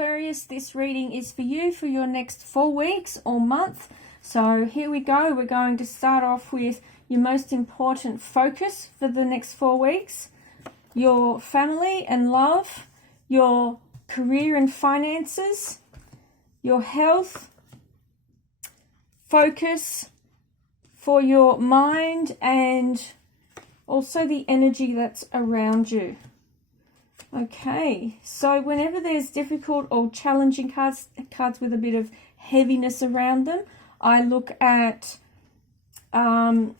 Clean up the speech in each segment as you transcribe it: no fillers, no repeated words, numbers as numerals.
Aquarius, this reading is for you for your next 4 weeks or month. So here we go. We're going to start off with your most important focus for the next 4 weeks. Your family and love, your career and finances, your health, focus for your mind, and also the energy that's around you. Okay, so whenever there's difficult or challenging cards with a bit of heaviness around them, I look at finding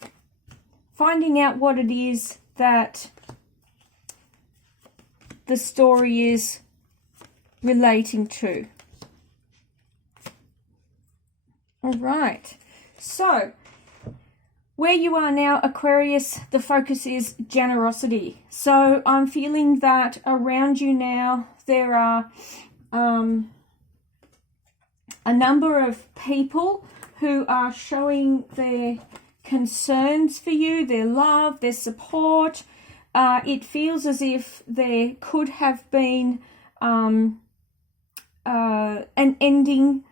out what it is that the story is relating to. All right, so where you are now, Aquarius, the focus is generosity. So I'm feeling that around you now there are a number of people who are showing their concerns for you, their love, their support. It feels as if there could have been an ending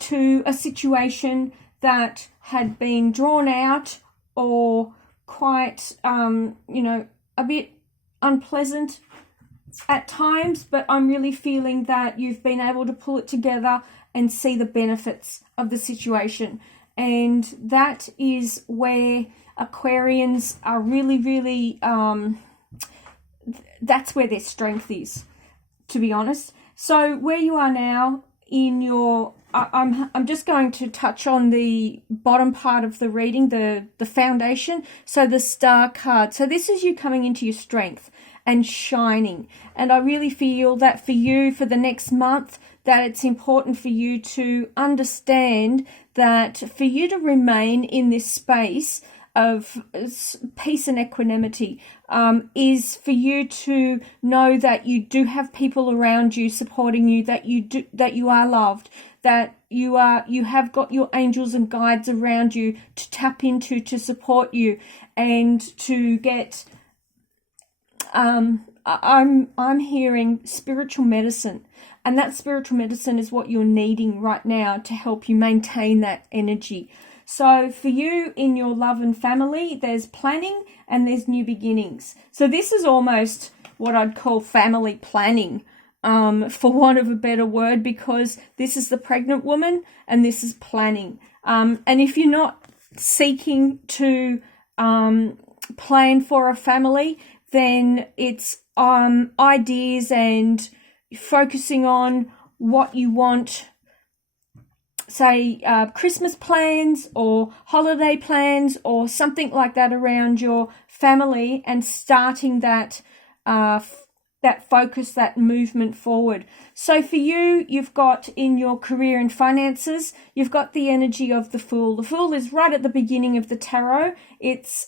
to a situation that had been drawn out or quite, a bit unpleasant at times, but I'm really feeling that you've been able to pull it together and see the benefits of the situation. And that is where Aquarians are really, that's where their strength is, to be honest. So where you are now in your, I'm just going to touch on the bottom part of the reading, the foundation. So the Star card. So this is you coming into your strength and shining. And I really feel that for you, for the next month, that it's important for you to understand that for you to remain in this space of peace and equanimity is for you to know that you do have people around you supporting you, that you are loved, that you have got your angels and guides around you to tap into, to support you, and to get I'm hearing spiritual medicine, and that spiritual medicine is what you're needing right now to help you maintain that energy. So for you in your love and family, there's planning and there's new beginnings. So this is almost what I'd call family planning, for want of a better word, because this is the pregnant woman and this is planning. And if you're not seeking to plan for a family, then it's ideas and focusing on what you want, say Christmas plans or holiday plans or something like that around your family, and starting that focus, that movement forward. So for you, you've got in your career and finances, you've got the energy of the Fool. The Fool is right at the beginning of the tarot. It's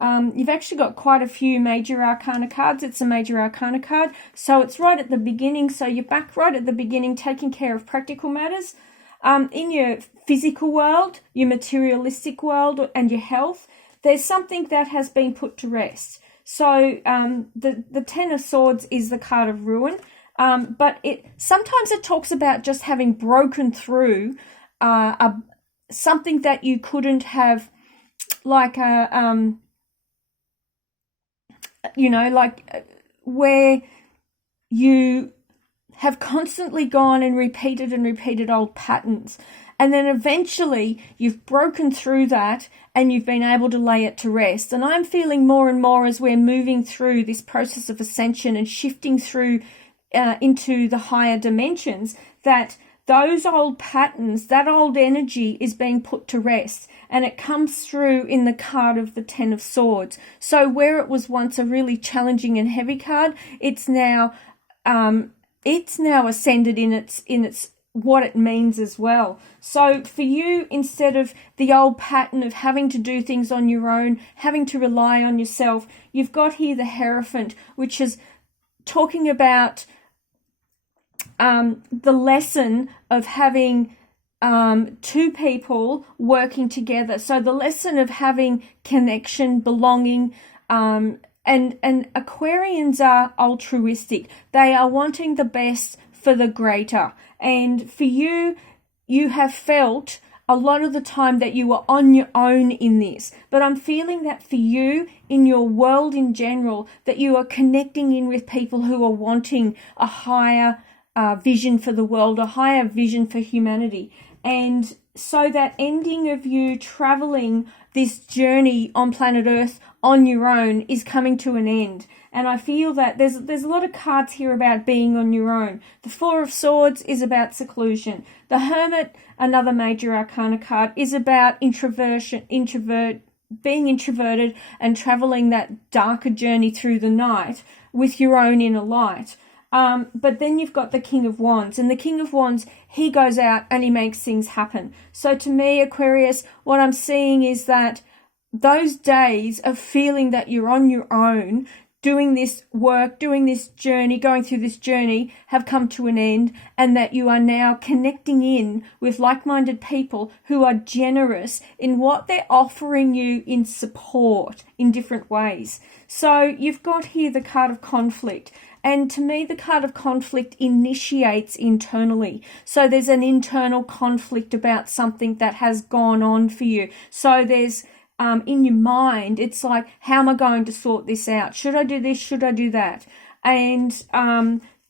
you've actually got quite a few major arcana cards. It's a major arcana card. So it's right at the beginning. So you're back right at the beginning, taking care of practical matters. In your physical world, your materialistic world, and your health, there's something that has been put to rest. So the Ten of Swords is the card of ruin, but sometimes it talks about just having broken through something that you couldn't have, like where you have constantly gone and repeated old patterns. And then eventually you've broken through that and you've been able to lay it to rest. And I'm feeling more and more as we're moving through this process of ascension and shifting through into the higher dimensions, that those old patterns, that old energy is being put to rest. And it comes through in the card of the Ten of Swords. So where it was once a really challenging and heavy card, it's now ascended in its what it means as well. So for you, instead of the old pattern of having to do things on your own, having to rely on yourself, you've got here the Hierophant, which is talking about the lesson of having two people working together. So the lesson of having connection, belonging, and Aquarians are altruistic. They are wanting the best for the greater. And for you, you have felt a lot of the time that you were on your own in this. But I'm feeling that for you, in your world in general, that you are connecting in with people who are wanting a higher vision for the world, a higher vision for humanity. And so that ending of you traveling this journey on planet Earth on your own is coming to an end. And I feel that there's a lot of cards here about being on your own. The Four of Swords is about seclusion. The Hermit, another major arcana card, is about being introverted and traveling that darker journey through the night with your own inner light. But then you've got the King of Wands, and the King of Wands, he goes out and he makes things happen. So to me, Aquarius, what I'm seeing is that those days of feeling that you're on your own, doing this work, doing this journey, going through this journey, have come to an end, and that you are now connecting in with like-minded people who are generous in what they're offering you in support in different ways. So you've got here the card of conflict. And to me, the card of conflict initiates internally. So there's an internal conflict about something that has gone on for you. So there's in your mind, it's like, how am I going to sort this out? Should I do this? Should I do that? And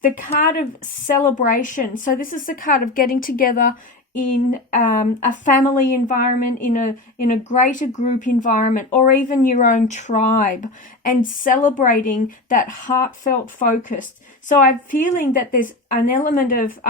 the card of celebration. So this is the card of getting together in a family environment, in a greater group environment, or even your own tribe, and celebrating that heartfelt focus. So I'm feeling that there's an element of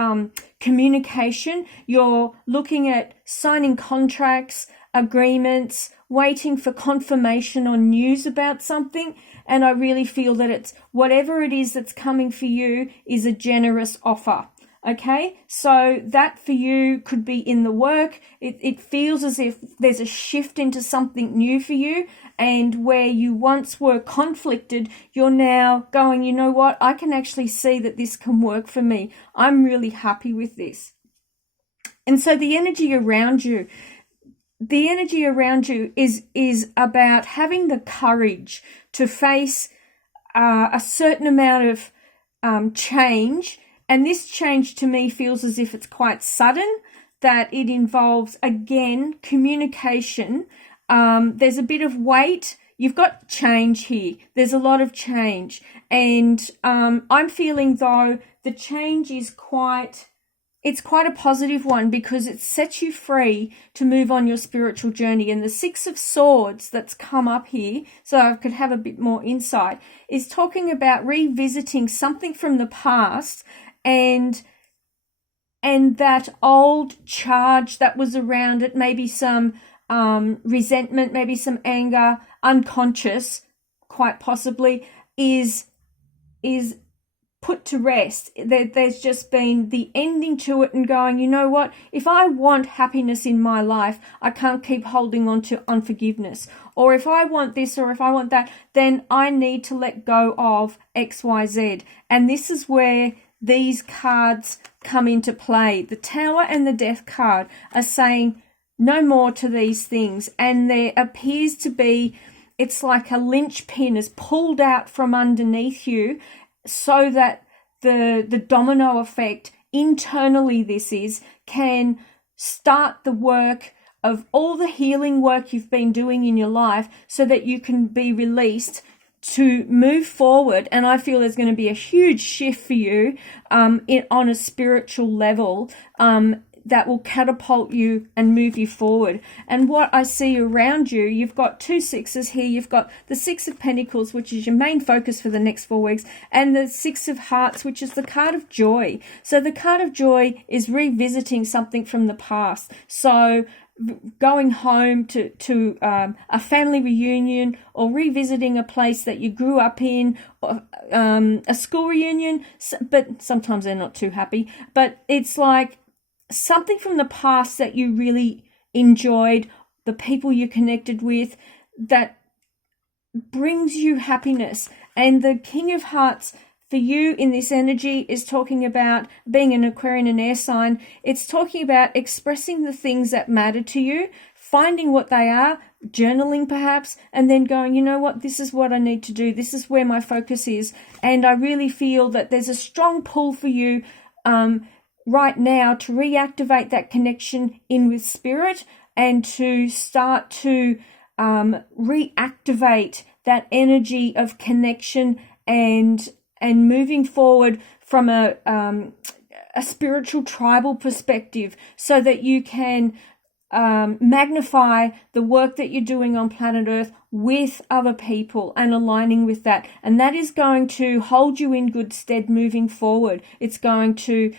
communication. You're looking at signing contracts, agreements, waiting for confirmation on news about something. And I really feel that it's whatever it is that's coming for you is a generous offer. Okay, so that for you could be in the work. It feels as if there's a shift into something new for you, and where you once were conflicted, you're now going, you know what, I can actually see that this can work for me. I'm really happy with this. And so the energy around you is about having the courage to face a certain amount of change. And this change to me feels as if it's quite sudden, that it involves, again, communication. There's a bit of weight. You've got change here. There's a lot of change. And I'm feeling, though, the change is quite a positive one, because it sets you free to move on your spiritual journey. And the Six of Swords that's come up here, so I could have a bit more insight, is talking about revisiting something from the past, and that old charge that was around it, maybe some resentment, maybe some anger, unconscious, quite possibly, is put to rest. There's just been the ending to it, and going, you know what, if I want happiness in my life, I can't keep holding on to unforgiveness. Or if I want this, or if I want that, then I need to let go of XYZ. And this is where these cards come into play. The Tower and the Death card are saying no more to these things. And there appears to be, it's like a linchpin is pulled out from underneath you, so that the domino effect internally, this is, can start the work of all the healing work you've been doing in your life, so that you can be released to move forward. And I feel there's going to be a huge shift for you on a spiritual level that will catapult you and move you forward. And what I see around you, you've got two sixes here. You've got the Six of Pentacles, which is your main focus for the next 4 weeks, and the Six of Hearts, which is the card of joy. So the card of joy is revisiting something from the past. So going home to a family reunion, or revisiting a place that you grew up in, or, a school reunion, but sometimes they're not too happy. But it's like something from the past that you really enjoyed, the people you connected with, that brings you happiness. And the King of Hearts for you in this energy is talking about being an Aquarian and air sign. It's talking about expressing the things that matter to you, finding what they are, journaling perhaps, and then going, you know what, this is what I need to do. This is where my focus is. And I really feel that there's a strong pull for you right now to reactivate that connection in with spirit and to start to reactivate that energy of connection and moving forward from a spiritual tribal perspective, so that you can magnify the work that you're doing on planet Earth with other people and aligning with that. And that is going to hold you in good stead moving forward. It's going to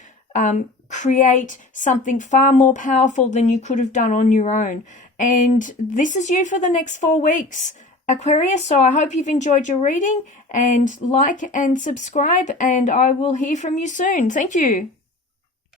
create something far more powerful than you could have done on your own. And this is you for the next 4 weeks, Aquarius. So I hope you've enjoyed your reading, and like and subscribe, and I will hear from you soon. Thank you.